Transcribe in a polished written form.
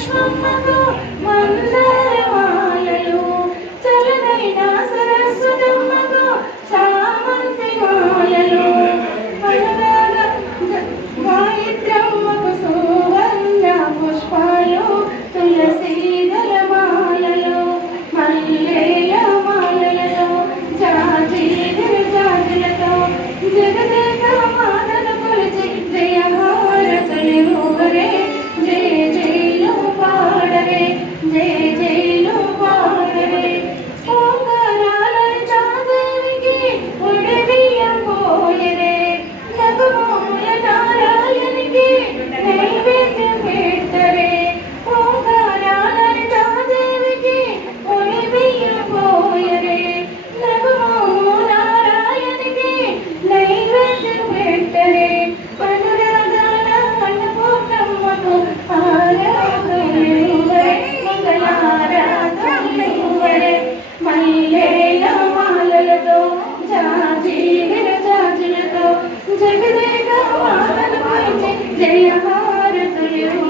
లక్ష్మమ్మకు మందారమాలలు, చలనైన సరస్వతమ్మకు చామంతి మాలలు, గాయత్రమ్మకు సువర్ణ పుష్పాలు, తులసీదళ మాలలు, మల్లేల మాలలతో, జాజీల జాజులతో జగదేక మాతను కొలిచి జయహారతులివ్వరే, జయ జయలు పాడరే, జయ జయలు పాడరే. ఓంకారాలని చాదేవికి ఉడిబియ్యం పోయరే, నగమూల నారాయణికి నైవేద్యం పెట్టరే. ఓంకారాలని చాదేవికి ఉడిబియ్యం పోయరే, నగమూల నారాయణికి నైవేద్యం పెట్టరే. అనురాగాల అన్నపూర్ణమ్మకు ఆరాధనలివ్వరే, మంగళారాధనలివ్వరే. మల్లేల మాలలతో, జాజీల జాజులతో జగదేక మాతను కొలిచి జయహారతులివ్వరే.